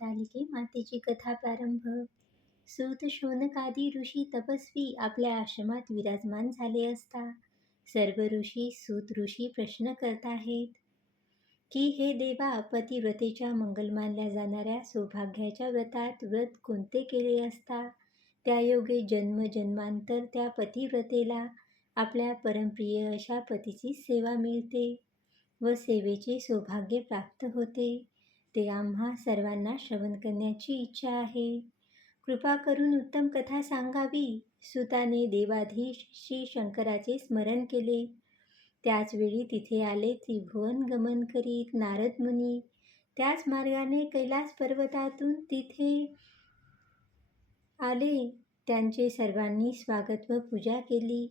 तालिके मातेची कथा प्रारंभ. सूत शोनकादी ऋषी तपस्वी आपल्या आश्रमात विराजमान झाले असता. सर्व ऋषी सूत ऋषी प्रश्न करत आहेत की हे देवा पतिव्रतेच्या मंगल मानल्या जाणाऱ्या सौभाग्याच्या व्रतात व्रत कोणते केले असता? त्या योगे जन्म जन्मांतर त्या पतिव्रतेला आपल्या परमप्रिय अशा पतीची सेवा मिळते व सेवेचे सौभाग्य प्राप्त होते. ते आम्हा सर्वांना श्रवण करण्याची इच्छा आहे. कृपा करून उत्तम कथा सांगावी. सुताने देवाधीश श्री शंकराचे स्मरण केले. त्याचवेळी तिथे आले त्रिभुवन गमन करीत नारद मुनी. त्याच मार्गाने कैलास पर्वतातून तिथे आले. त्यांचे सर्वांनी स्वागत व पूजा केली.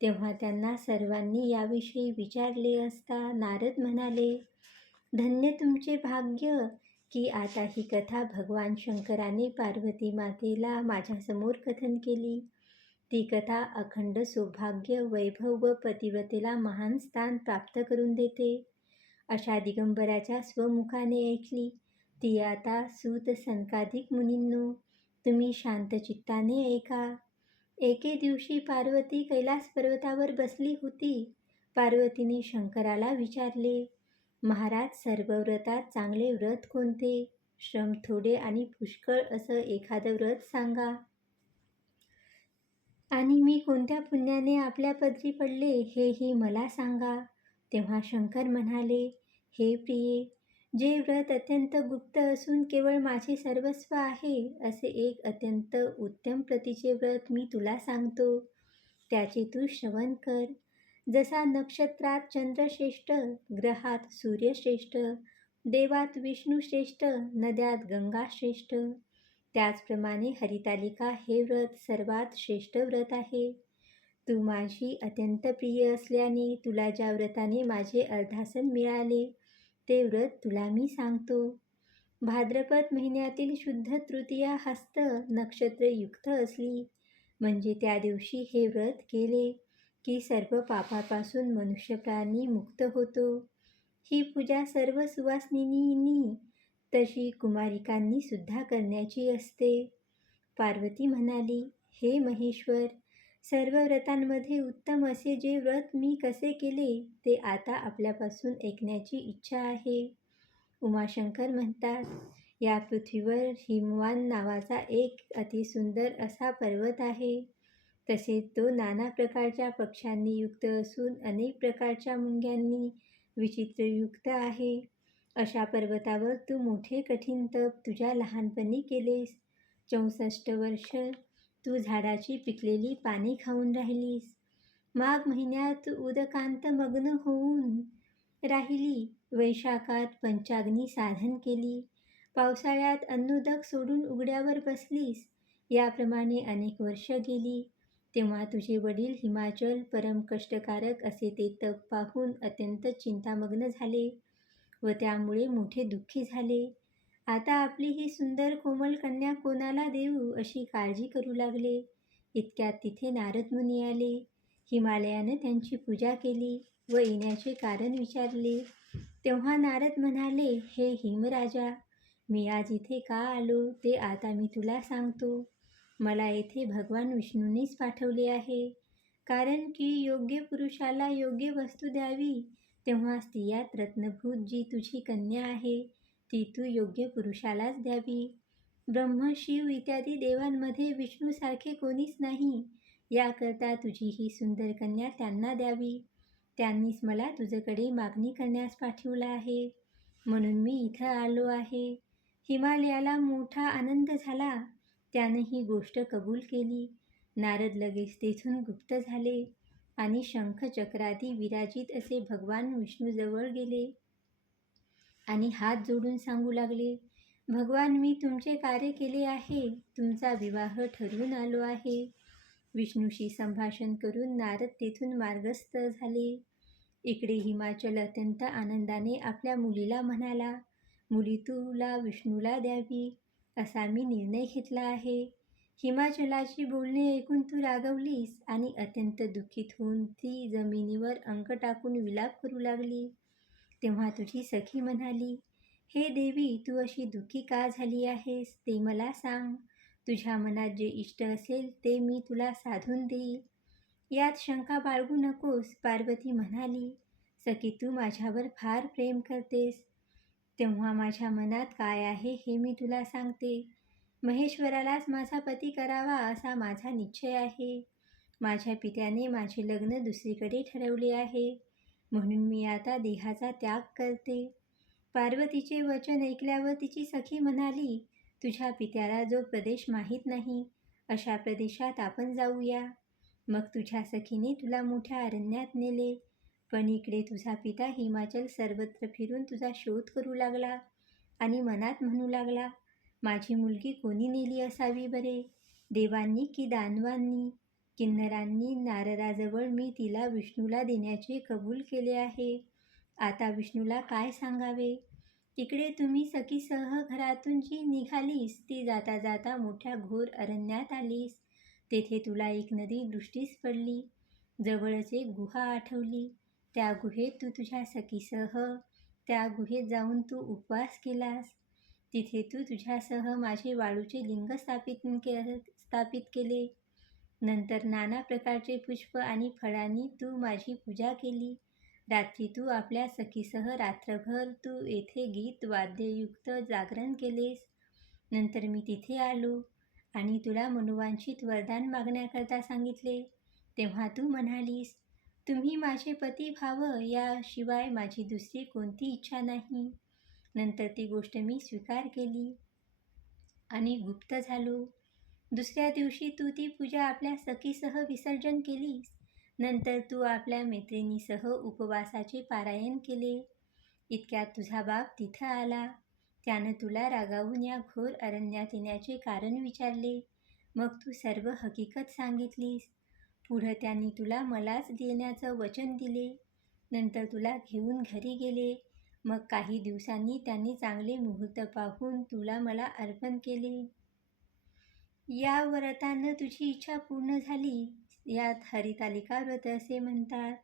तेव्हा त्यांना सर्वांनी याविषयी विचारले असता नारद म्हणाले धन्य तुमचे भाग्य की आता ही कथा भगवान शंकराने पार्वती मातेला माझ्यासमोर कथन केली. ती कथा अखंड सौभाग्य वैभव व पतिव्रतेला महान स्थान प्राप्त करून देते. अशा दिगंबराच्या स्वमुखाने ऐकली. ती आता सूत संकाधिक मुनींनो तुम्ही शांतचित्ताने ऐका. एके दिवशी पार्वती कैलास पर्वतावर बसली होती. पार्वतीने शंकराला विचारले महाराज सर्व व्रतात चांगले व्रत कोणते? श्रम थोडे आणि पुष्कळ असं एखादं व्रत सांगा. आणि मी कोणत्या पुण्याने आपल्या पदरी पडले हेही मला सांगा. तेव्हा शंकर म्हणाले हे प्रिये जे व्रत अत्यंत गुप्त असून केवळ माझे सर्वस्व आहे असे एक अत्यंत उत्तम प्रतीचे व्रत मी तुला सांगतो. त्याचे तू श्रवण कर. जसा नक्षत्रात चंद्रश्रेष्ठ ग्रहात सूर्यश्रेष्ठ देवात विष्णुश्रेष्ठ नद्यात गंगाश्रेष्ठ. त्याचप्रमाणे हरितालिका हे व्रत सर्वात श्रेष्ठ व्रत आहे. तू माझी अत्यंत प्रिय असल्याने तुला ज्या व्रताने माझे अर्धासन मिळाले ते व्रत तुला मी सांगतो. भाद्रपद महिन्यातील शुद्ध तृतीया हस्त नक्षत्रयुक्त असली म्हणजे त्या दिवशी हे व्रत केले. की सर्व पापापासून मनुष्यप्राणी मुक्त होतो. ही पूजा सर्व सुवासिनींनी तशी कुमारिकांनी सुद्धा करण्याची असते. पार्वती म्हणाली हे महेश्वर सर्व व्रतांमध्ये उत्तम असे जे व्रत मी कसे केले ते आता आपल्यापासून ऐकण्याची इच्छा आहे. उमाशंकर म्हणतात या पृथ्वीवर हिमवान नावाचा एक अतिसुंदर असा पर्वत आहे. तसेच तो नाना प्रकारच्या पक्ष्यांनी युक्त असून अनेक प्रकारच्या मुंग्यांनी विचित्रयुक्त आहे. अशा पर्वतावर तू मोठे कठीण तप तुझ्या लहानपणी केलेस. चौसष्ट वर्ष तू झाडाची पिकलेली पाने खाऊन राहिलीस. माघ महिन्यात उदकांत मग्न होऊन राहिली. वैशाखात पंचाग्नी साधन केली. पावसाळ्यात अन्नोदक सोडून उघड्यावर बसलीस. याप्रमाणे अनेक वर्ष गेली. तेव्हा तुझे वडील हिमाचल परम कष्टकारक असे ते तप पाहून अत्यंत चिंतामग्न झाले व त्यामुळे मोठे दुःखी झाले. आता आपली ही सुंदर कोमल कन्या कोणाला देऊ अशी काळजी करू लागले. इतक्यात तिथे नारद मुनी आले. हिमालयानं त्यांची पूजा केली व येण्याचे कारण विचारले. तेव्हा नारद म्हणाले हे हिमराजा मी आज इथे का आलो ते आता मी तुला सांगतो. मला येथे भगवान विष्णूनेच पाठवले आहे. कारण की योग्य पुरुषाला योग्य वस्तू द्यावी तेव्हा स्त्रियात रत्नभूत जी तुझी कन्या आहे ती तू योग्य पुरुषालाच द्यावी. ब्रह्म शिव इत्यादी देवांमध्ये विष्णूसारखे कोणीच नाही. याकरता तुझी ही सुंदर कन्या त्यांना द्यावी. त्यांनीच मला तुझ्याकडे मागणी करण्यास पाठवलं आहे. म्हणून मी इथं आलो आहे. हिमालयाला मोठा आनंद झाला. त्यानं ही गोष्ट कबूल केली. नारद लगेच तेथून गुप्त झाले आणि शंख चक्रादी विराजित असे भगवान विष्णूजवळ गेले. आणि हात जोडून सांगू लागले भगवान मी तुमचे कार्य केले आहे. तुमचा विवाह ठरवून आलो आहे. विष्णूशी संभाषण करून नारद तेथून मार्गस्थ झाले. इकडे हिमाचल अत्यंत आनंदाने आपल्या मुलीला म्हणाला मुली तुला विष्णूला द्यावी. असा मी निर्णय घेतला आहे. हिमाचलाची बोलणे ऐकून तू रागवलीस आणि अत्यंत दुःखित होऊन ती जमिनीवर अंक टाकून विलाप करू लागली. तेव्हा तुझी सखी म्हणाली हे देवी तू अशी दुःखी का झाली आहेस? ते मला सांग. तुझ्या मनात जे इष्ट असेल ते मी तुला साधून देईल. यात शंका बाळगू नकोस पार्वती म्हणाली. सखी तू माझ्यावर फार प्रेम करतेस. तेव्हा माझ्या मनात काय आहे हे मी तुला सांगते. महेश्वरालाच माझा पती करावा असा माझा निश्चय आहे. माझ्या पित्याने माझे लग्न दुसरीकडे ठरवले आहे. म्हणून मी आता देहाचा त्याग करते. पार्वतीचे वचन ऐकल्यावर तिची सखी म्हणाली तुझ्या पित्याला जो प्रदेश माहीत नाही अशा प्रदेशात आपण जाऊया. मग तुझ्या सखीने तुला मोठ्या अरण्यात नेले. पण इकडे तुझा पिता हिमाचल सर्वत्र फिरून तुझा शोध करू लागला आणि मनात म्हणू लागला माझी मुलगी कोणी नेली असावी बरे? देवांनी की दानवांनी? किन्नरांनी नारदाजवळ मी तिला विष्णूला देण्याचे कबूल केले आहे. आता विष्णूला काय सांगावे? इकडे तुम्ही सखीसह घरातून जी निघालीस ती जाता जाता मोठ्या घोर अरण्यात आलीस. तेथे तुला एक नदी दृष्टीस पडली जवळच एक गुहा आठवली. त्या गुहेत तू तुझ्या सखीसह त्या गुहेत जाऊन तू उपवास केलास. तिथे तू तुझ्यासह माझे वाळूचे लिंग स्थापित के स्थापित केले. नंतर नाना प्रकारचे पुष्प आणि फळांनी तू माझी पूजा केली. रात्री तू आपल्या सखीसह रात्रभर तू येथे गीत वाद्ययुक्त जागरण केलेस. नंतर मी तिथे आलो आणि तुला मनोवांछित वरदान मागण्याकरता सांगितले. तेव्हा तू म्हणालीस तुम्ही माझे पती व्हावं याशिवाय माझी दुसरी कोणती इच्छा नाही. नंतर ती गोष्ट मी स्वीकार केली आणि गुप्त झालो. दुसऱ्या दिवशी तू ती पूजा आपल्या सखीसह विसर्जन केलीस. नंतर तू आपल्या मैत्रिणीसह उपवासाचे पारायण केले. इतक्यात तुझा बाप तिथं आला. त्यानं तुला रागावून या घोर अरण्यात येण्याचे कारण विचारले. मग तू सर्व हकीकत सांगितलीस. पुढं त्यांनी तुला मलाच देण्याचं वचन दिले. नंतर तुला घेऊन घरी गेले. मग काही दिवसांनी त्यांनी चांगले मुहूर्त पाहून तुला मला अर्पण केले. या व्रतानं तुझी इच्छा पूर्ण झाली. यात हरितालिका व्रत असे म्हणतात.